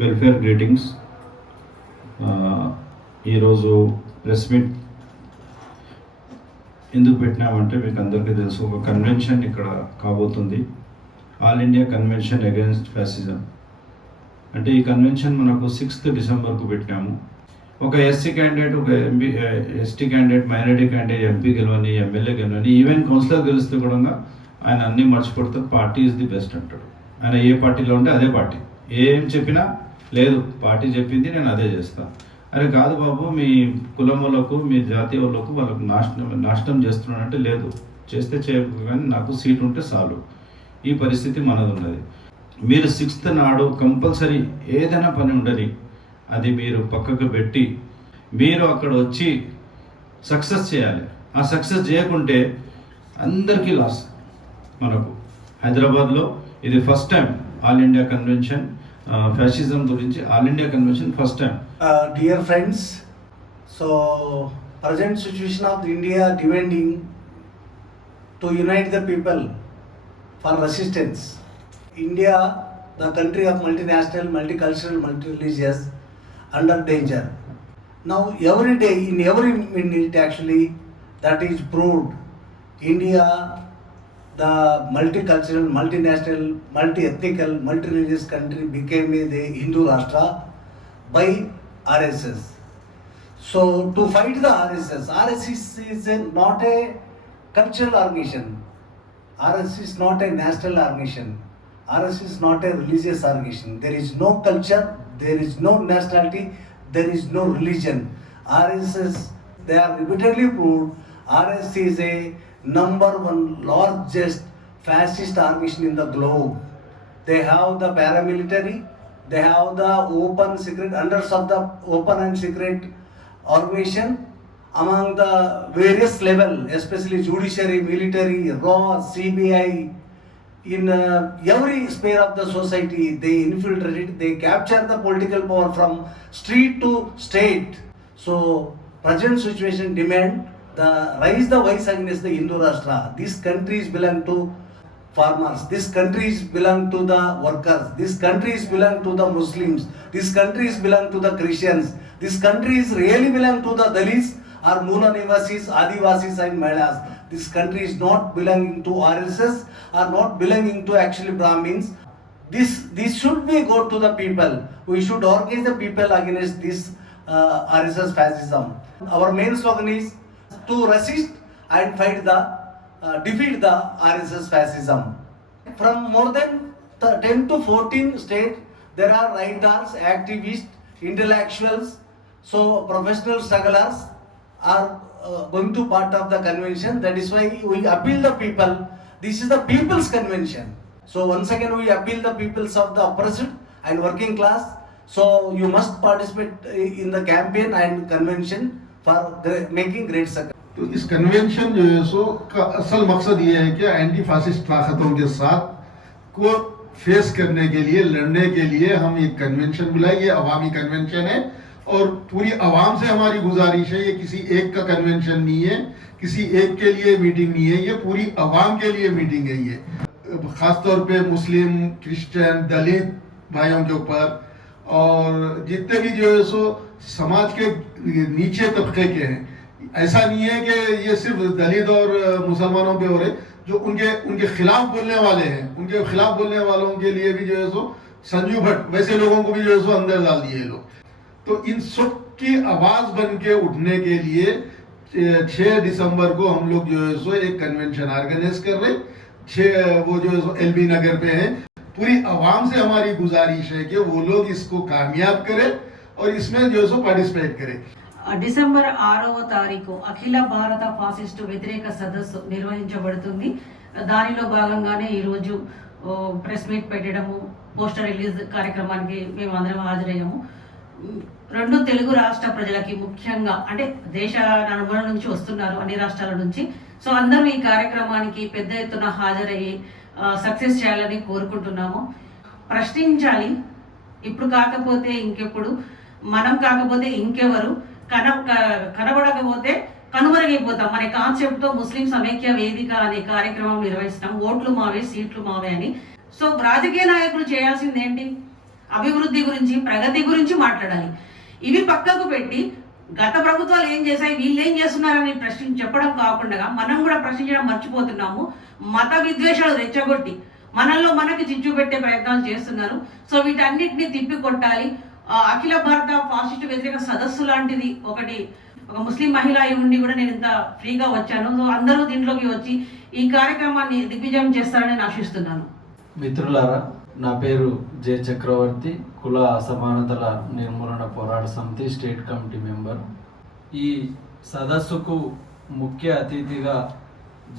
Welfare greetings. ఈరోజు press meet ఎందుకు పెట్టినామంటే మీకు అందరికీ తెలుసు, ఒక కన్వెన్షన్ ఇక్కడ కాబోతుంది. All India convention against fascism. అంటే ఈ కన్వెన్షన్ మనకు 6th డిసెంబర్కు పెట్టినాము. ఒక ఎస్సీ క్యాండిడేట్, ఒక ST candidate, minority candidate MP గెలవని, ఎమ్మెల్యే గెలవని, ఈవెన్ కౌన్సిలర్ గెలిస్తే కూడా ఆయన అన్నీ మర్చిపోతారు. పార్టీ ఈజ్ ది బెస్ట్ అంటాడు. ఆయన ఏ పార్టీలో ఉంటే అదే పార్టీ, ఏం చెప్పినా లేదు పార్టీ చెప్పింది నేను అదే చేస్తాను. అరే కాదు బాబు, మీ కులం వాళ్ళకు, మీ జాతీయ వాళ్ళకు వాళ్ళకు నాశనం చేస్తున్నాడంటే లేదు, చేస్తే చేయకు కానీ నాకు సీట్ ఉంటే చాలు. ఈ పరిస్థితి మనది ఉన్నది. మీరు 6th నాడు కంపల్సరీ ఏదైనా పని ఉండని అది మీరు పక్కకు పెట్టి మీరు అక్కడ వచ్చి సక్సెస్ చేయాలి. ఆ సక్సెస్ చేయకుంటే అందరికీ లాస్. మనకు హైదరాబాద్లో ఇది first time all India convention fascism గురించి, all India convention first time. Dear friends, so present situation of India demanding to unite the people for resistance. India, the country of multinational, multicultural, multi-religious, under danger. Now every day, in every minute actually, that is proved. India, the multicultural, multinational, multi-ethnical, multi-religious country became the Hindu Rashtra by RSS. So to fight the RSS is not a cultural organization. RSS is not a national organization. RSS is not a religious organization. There is no culture, there is no nationality, there is no religion. RSS, they are repeatedly proved, RSS is a number one largest fascist organization in the globe. They have the paramilitary, they have the open secret, hundreds of the open and secret organization among the various level, especially judiciary, military, raw, CBI, in every sphere of the society. They infiltrate, they capture the political power from street to state. So present situation demand the raise the voice against the Hindu Rashtra. These countries belong to farmers, these countries belong to the workers, these countries belong to the Muslims, these countries belong to the Christians, these countries really belong to the Dalits or Mula Nivasis, Adivasis and Malas. This country is not belonging to RSS or not belonging to actually Brahmins. This should be go to the people. We should organize the people against this RSS fascism. Our main slogan is to resist and fight the defeat the RSS fascism. From more than 10 to 14 states, there are writers, activists, intellectuals, so professional strugglers are going to part of the convention. That is why we appeal the people. This is the people's convention. So once again we appeal the peoples of the oppressed and working class. So you must participate in the campaign and convention for making great success. तो इस convention जो है सो का असल मकसद ये है कि एंटी फासिस्ट ताकतों के साथ को फेस करने के लिए, लड़ने के लिए हम एक कन्वेंशन बुलाए. ये अवामी कन्वेंशन है और पूरी आवाम से हमारी गुजारिश है. ये किसी एक का कन्वेंशन नहीं है, किसी एक के लिए मीटिंग नहीं है, ये पूरी आवाम के लिए मीटिंग है. ये खासतौर पे मुस्लिम, क्रिश्चियन, दलित भाइयों के ऊपर और जितने भी जो है सो समाज के नीचे तबके के हैं. ऐसा नहीं है कि ये सिर्फ दलित और मुसलमानों पे हो रहे, जो उनके खिलाफ बोलने वाले हैं, उनके खिलाफ बोलने वालों के लिए भी जो है सो संजू भट्ट वैसे लोगों को भी जो है सो अंदर डाल दिए लोग. तो इन सब की आवाज बन के उठने के लिए 6 दिसंबर को हम लोग जो है सो एक कन्वेंशन ऑर्गेनाइज कर रहे. 6 वो जो है सो LB नगर पे है. पूरी आवाम से हमारी गुजारिश है कि वो लोग इसको कामयाब करें और इसमें जो है सो पार्टिसिपेट करें. డిసెంబర్ 6వ తారీఖు అఖిల భారత ఫాసిస్టు వ్యతిరేక సదస్సు నిర్వహించబడుతుంది. దానిలో భాగంగానే ఈరోజు ప్రెస్ మీట్ పెట్టడము, పోస్టర్ రిలీజ్ కార్యక్రమానికి మేము అందరం హాజరయ్యాము. 2 తెలుగు రాష్ట్ర ప్రజలకి ముఖ్యంగా, అంటే దేశ నలుమూలల నుంచి వస్తున్నారు, అన్ని రాష్ట్రాల నుంచి. సో అందరూ ఈ కార్యక్రమానికి పెద్ద ఎత్తున హాజరయ్యి సక్సెస్ చేయాలని కోరుకుంటున్నాము. ప్రశ్నించాలి, ఇప్పుడు కాకపోతే ఇంకెప్పుడు, మనం కాకపోతే ఇంకెవరు, కనబడకపోతే కనుమరుగైపోతాం అనే కాన్సెప్ట్తో ముస్లిం సమైక్య వేదిక అనే కార్యక్రమం నిర్వహిస్తాం. ఓట్లు మావే, సీట్లు మావే అని. సో రాజకీయ నాయకులు చేయాల్సింది ఏంటి? అభివృద్ధి గురించి, ప్రగతి గురించి మాట్లాడాలి. ఇవి పక్కకు పెట్టి గత ప్రభుత్వాలు ఏం చేశాయి, వీళ్ళు ఏం చేస్తున్నారని చెప్పడం కాకుండా మనం కూడా ప్రశ్నించడం మర్చిపోతున్నాము. మత విద్వేషాలు రెచ్చగొట్టి మనల్లో మనకి చిచ్చు పెట్టే ప్రయత్నాలు చేస్తున్నారు. సో వీటన్నిటిని తిప్పి కొట్టాలి. అఖిల భారత ఫాసిస్ట్ వ్యతిరేక సదస్సు లాంటిది ఒకటి, ఒక ముస్లిం మహిళ అయి ఉండి కూడా నేను ఇంత ఫ్రీగా వచ్చాను. సో అందరూ దీంట్లోకి వచ్చి ఈ కార్యక్రమాన్ని దిగ్విజయం చేస్తారని నేను ఆశిస్తున్నాను. మిత్రులారా, నా పేరు జె చక్రవర్తి, కుల అసమానతల నిర్మూలన పోరాట సమితి స్టేట్ కమిటీ మెంబర్. ఈ సదస్సుకు ముఖ్య అతిథిగా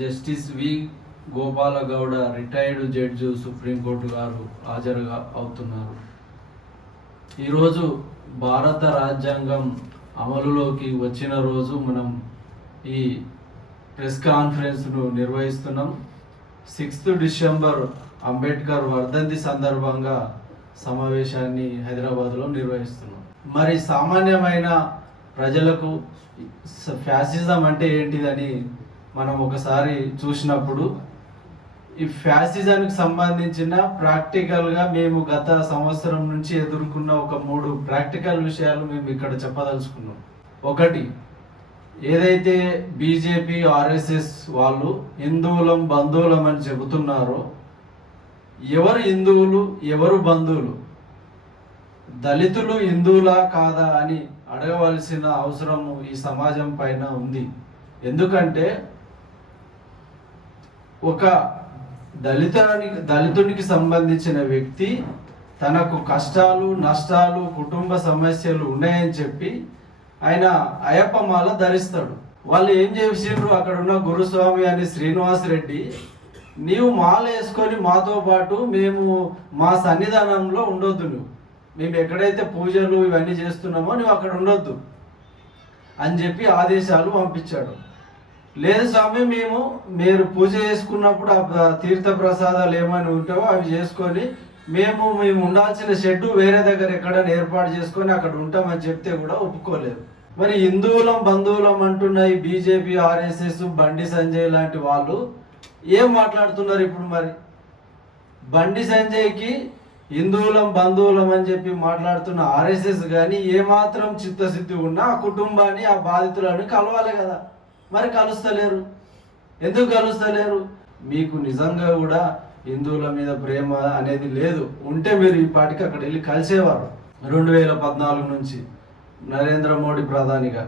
జస్టిస్ వి గోపాలగౌడ, రిటైర్డ్ జడ్జి, సుప్రీంకోర్టు గారు హాజరుగా అవుతున్నారు. ఈరోజు భారత రాజ్యాంగం అమలులోకి వచ్చిన రోజు మనం ఈ ప్రెస్ కాన్ఫరెన్స్ను నిర్వహిస్తున్నాం. 6th డిసెంబర్ అంబేద్కర్ వర్ధంతి సందర్భంగా సమావేశాన్ని హైదరాబాద్లో నిర్వహిస్తున్నాం. మరి సామాన్యమైన ప్రజలకు ఫ్యాసిజం అంటే ఏంటిదని మనం ఒకసారి చూసినప్పుడు, ఈ ఫ్యాసిజానికి సంబంధించిన ప్రాక్టికల్గా మేము గత సంవత్సరం నుంచి ఎదుర్కొన్న ఒక 3 ప్రాక్టికల్ విషయాలు మేము ఇక్కడ చెప్పదలుచుకున్నాం. ఒకటి, ఏదైతే బీజేపీ, ఆర్ఎస్ఎస్ వాళ్ళు హిందువులం బంధువులం అని చెబుతున్నారో, ఎవరు హిందువులు ఎవరు బంధువులు, దళితులు హిందువులా కాదా అని అడగవలసిన అవసరము ఈ సమాజం పైన ఉంది. ఎందుకంటే ఒక దళితునికి సంబంధించిన వ్యక్తి తనకు కష్టాలు, నష్టాలు, కుటుంబ సమస్యలు ఉన్నాయని చెప్పి ఆయన అయ్యప్ప మాల ధరిస్తాడు. వాళ్ళు ఏం చేసిండ్రు, అక్కడ ఉన్న గురుస్వామి అని శ్రీనివాస్ రెడ్డి, నీవు మాల వేసుకొని మాతో పాటు మేము మా సన్నిధానంలో ఉండొద్దు, మేము ఎక్కడైతే పూజలు ఇవన్నీ చేస్తున్నామో నువ్వు అక్కడ ఉండొద్దు అని చెప్పి ఆదేశాలు పంపించాడు. లేదు స్వామి, మీరు పూజ చేసుకున్నప్పుడు ఆ తీర్థ ప్రసాదాలు ఏమైనా ఉంటావో అవి చేసుకొని మేము ఉండాల్సిన షెడ్డు వేరే దగ్గర ఎక్కడైనా ఏర్పాటు చేసుకొని అక్కడ ఉంటామని చెప్తే కూడా ఒప్పుకోలేదు. మరి హిందువులం బంధువులం అంటున్న ఈ బీజేపీ, ఆర్ఎస్ఎస్, బండి సంజయ్ లాంటి వాళ్ళు ఏం మాట్లాడుతున్నారు ఇప్పుడు? మరి బండి సంజయ్కి హిందువులం బంధువులం అని చెప్పి మాట్లాడుతున్న ఆర్ఎస్ఎస్ కానీ ఏమాత్రం చిత్తశుద్ధి ఉన్నా ఆ కుటుంబాన్ని, ఆ బాధితులను కలవాలి కదా. మరి కలుస్తలేరు. ఎందుకు కలుస్తలేరు? మీకు నిజంగా కూడా హిందువుల మీద ప్రేమ అనేది లేదు. ఉంటే మీరు ఈ పాటికి అక్కడ వెళ్ళి కలిసేవారు. 2014 నుంచి నరేంద్ర మోడీ ప్రధానిగా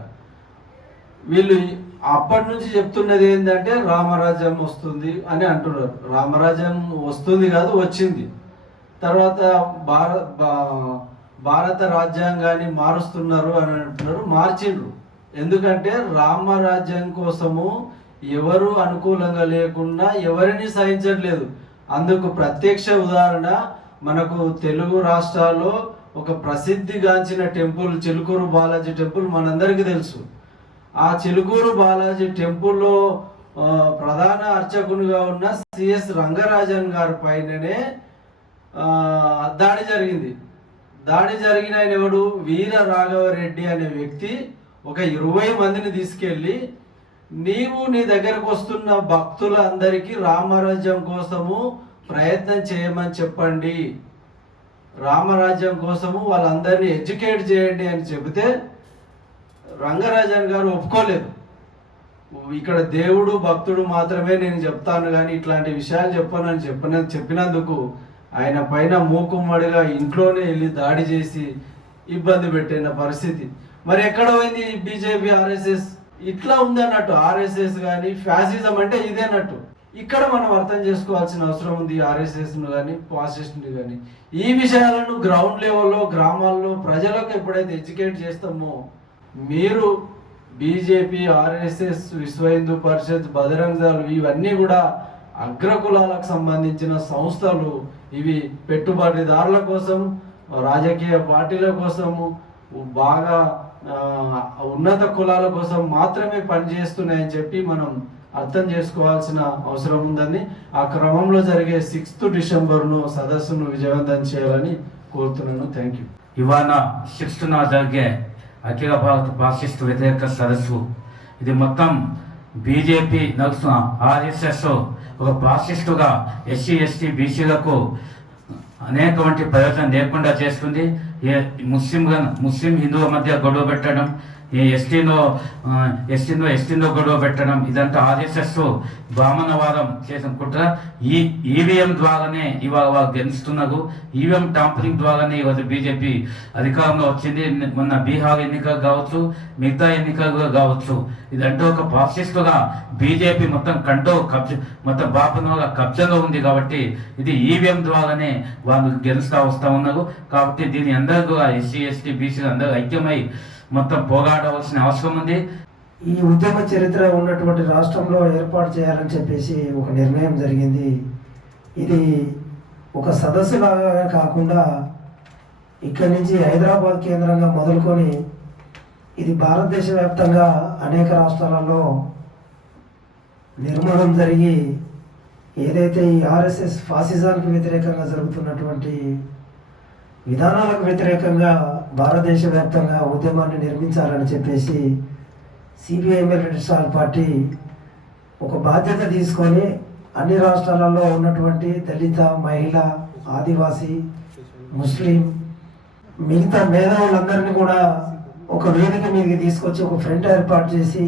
వీళ్ళు అప్పటి నుంచి చెప్తున్నది ఏంటంటే రామరాజ్యం వస్తుంది అని అంటున్నారు. రామరాజ్యం వస్తుంది కాదు, వచ్చింది. తర్వాత భారత రాజ్యాంగాన్ని మారుస్తున్నారు అని అంటున్నారు. మార్చిండ్రు. ఎందుకంటే రామరాజ్యం కోసము ఎవరు అనుకూలంగా లేకుండా ఎవరిని సహించట్లేదు. అందుకు ప్రత్యక్ష ఉదాహరణ మనకు తెలుగు రాష్ట్రాల్లో ఒక ప్రసిద్ధిగాంచిన టెంపుల్ చిలుకూరు బాలాజీ టెంపుల్ మనందరికీ తెలుసు. ఆ చిలుకూరు బాలాజీ టెంపుల్లో ప్రధాన అర్చకునిగా ఉన్న సిఎస్ రంగరాజన్ గారి పైననే దాడి జరిగింది. దాడి జరిగిన ఆయన ఎవడు? వీర రాఘవరెడ్డి అనే వ్యక్తి ఒక 20 మందిని తీసుకెళ్ళి, నీవు నీ దగ్గరకు వస్తున్న భక్తులందరికీ రామరాజ్యం కోసము ప్రయత్నం చేయమని చెప్పండి, రామరాజ్యం కోసము వాళ్ళందరినీ ఎడ్యుకేట్ చేయండి అని చెబితే రంగరాజన్ గారు ఒప్పుకోలేదు. ఇక్కడ దేవుడు భక్తుడు మాత్రమే నేను చెప్తాను కానీ ఇట్లాంటి విషయాలు చెప్పనని చెప్పినందుకు ఆయన పైన మూకుమ్మడిగా ఇంట్లోనే వెళ్ళి దాడి చేసి ఇబ్బంది పెట్టిన పరిస్థితి. మరి ఎక్కడ పోయింది బీజేపీ, ఆర్ఎస్ఎస్? ఇట్లా ఉందన్నట్టు. ఆర్ఎస్ఎస్ కానీ ఫ్యాసిజం అంటే ఇదేనట్టు. ఇక్కడ మనం అర్థం చేసుకోవాల్సిన అవసరం ఉంది. ఆర్ఎస్ఎస్ను కానీ ఫాసిస్ట్ని కానీ ఈ విషయాలను గ్రౌండ్ లెవెల్లో, గ్రామాల్లో ప్రజలకు ఎప్పుడైతే ఎడ్యుకేట్ చేస్తామో, మీరు బీజేపీ, ఆర్ఎస్ఎస్, విశ్వ హిందూ పరిషత్, బజరంగ్ దళ్ ఇవన్నీ కూడా అగ్రకులాలకు సంబంధించిన సంస్థలు. ఇవి పెట్టుబడిదారుల కోసం, రాజకీయ పార్టీల కోసము, బాగా ఉన్నత కులాల కోసం మాత్రమే పనిచేస్తున్నాయని చెప్పి మనం అర్థం చేసుకోవాల్సిన అవసరం ఉందని, ఆ క్రమంలో జరిగే 6th డిసెంబర్ను సదస్సును విజయవంతం చేయాలని కోరుతున్నాను. Thank you. ఇవాళ 6th జరిగే అఖిల భారత ఫాసిస్ట్ వ్యతిరేక సదస్సు, ఇది మొత్తం బీజేపీ నడుస్తున్న ఆర్ఎస్ఎస్ ఒక ఫాసిస్టుగా ఎస్సీ ఎస్టీ బీసీలకు అనేకవంటి ప్రయోజనం లేకుండా చేస్తుంది. ఏ ముస్లిం హిందువుల మధ్య గొడవ పెట్టడం, ఈ ఎస్టీలో గొడవ పెట్టడం, ఇదంతా ఆర్ఎస్ఎస్ వామనవాదం చేసిన కుట్ర. ఈ ఈవీఎం ద్వారానే ఇవాళ వాళ్ళు గెలుస్తున్నారు. ఈవీఎం టాంపరింగ్ ద్వారానే ఇవాళ బీజేపీ అధికారంలో వచ్చింది. మొన్న బీహార్ ఎన్నికలు కావచ్చు, మిగతా ఎన్నికలు కావచ్చు, ఇదంటే ఒక ఫాసిస్టుగా బీజేపీ మొత్తం మొత్తం బాపనోగా కబ్జాలో ఉంది. కాబట్టి ఇది ఈవీఎం ద్వారానే వాళ్ళు వస్తూ ఉన్నారు. కాబట్టి దీని అందరూ కూడా ఎస్సీ ఎస్టీ బీసీలు అందరూ ఐక్యమై మొత్తం పోరాడవలసిన అవసరం ఉంది. ఈ ఉద్యమ చరిత్ర ఉన్నటువంటి రాష్ట్రంలో ఏర్పాటు చేయాలని చెప్పేసి ఒక నిర్ణయం జరిగింది. ఇది ఒక సదస్సులాగా కాకుండా ఇక్కడి నుంచి హైదరాబాద్ కేంద్రంగా మొదలుకొని ఇది భారతదేశ వ్యాప్తంగా అనేక రాష్ట్రాలలో నిర్మాణం జరిగి ఏదైతే ఈ ఆర్ఎస్ఎస్ ఫాసిజానికి వ్యతిరేకంగా జరుగుతున్నటువంటి విధానాలకు వ్యతిరేకంగా భారతదేశ వ్యాప్తంగా ఉద్యమాన్ని నిర్మించాలని చెప్పేసి సిపిఐఎంఎల్ రెడ్డిస్టార్ పార్టీ ఒక బాధ్యత తీసుకొని అన్ని రాష్ట్రాలలో ఉన్నటువంటి దళిత, మహిళ, ఆదివాసీ, ముస్లిం, మిగతా మేధావులందరినీ కూడా ఒక వేదిక మీదకి తీసుకొచ్చి ఒక ఫ్రంట్ ఏర్పాటు చేసి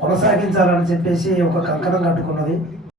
కొనసాగించాలని చెప్పేసి ఒక కంకణం కట్టుకున్నది.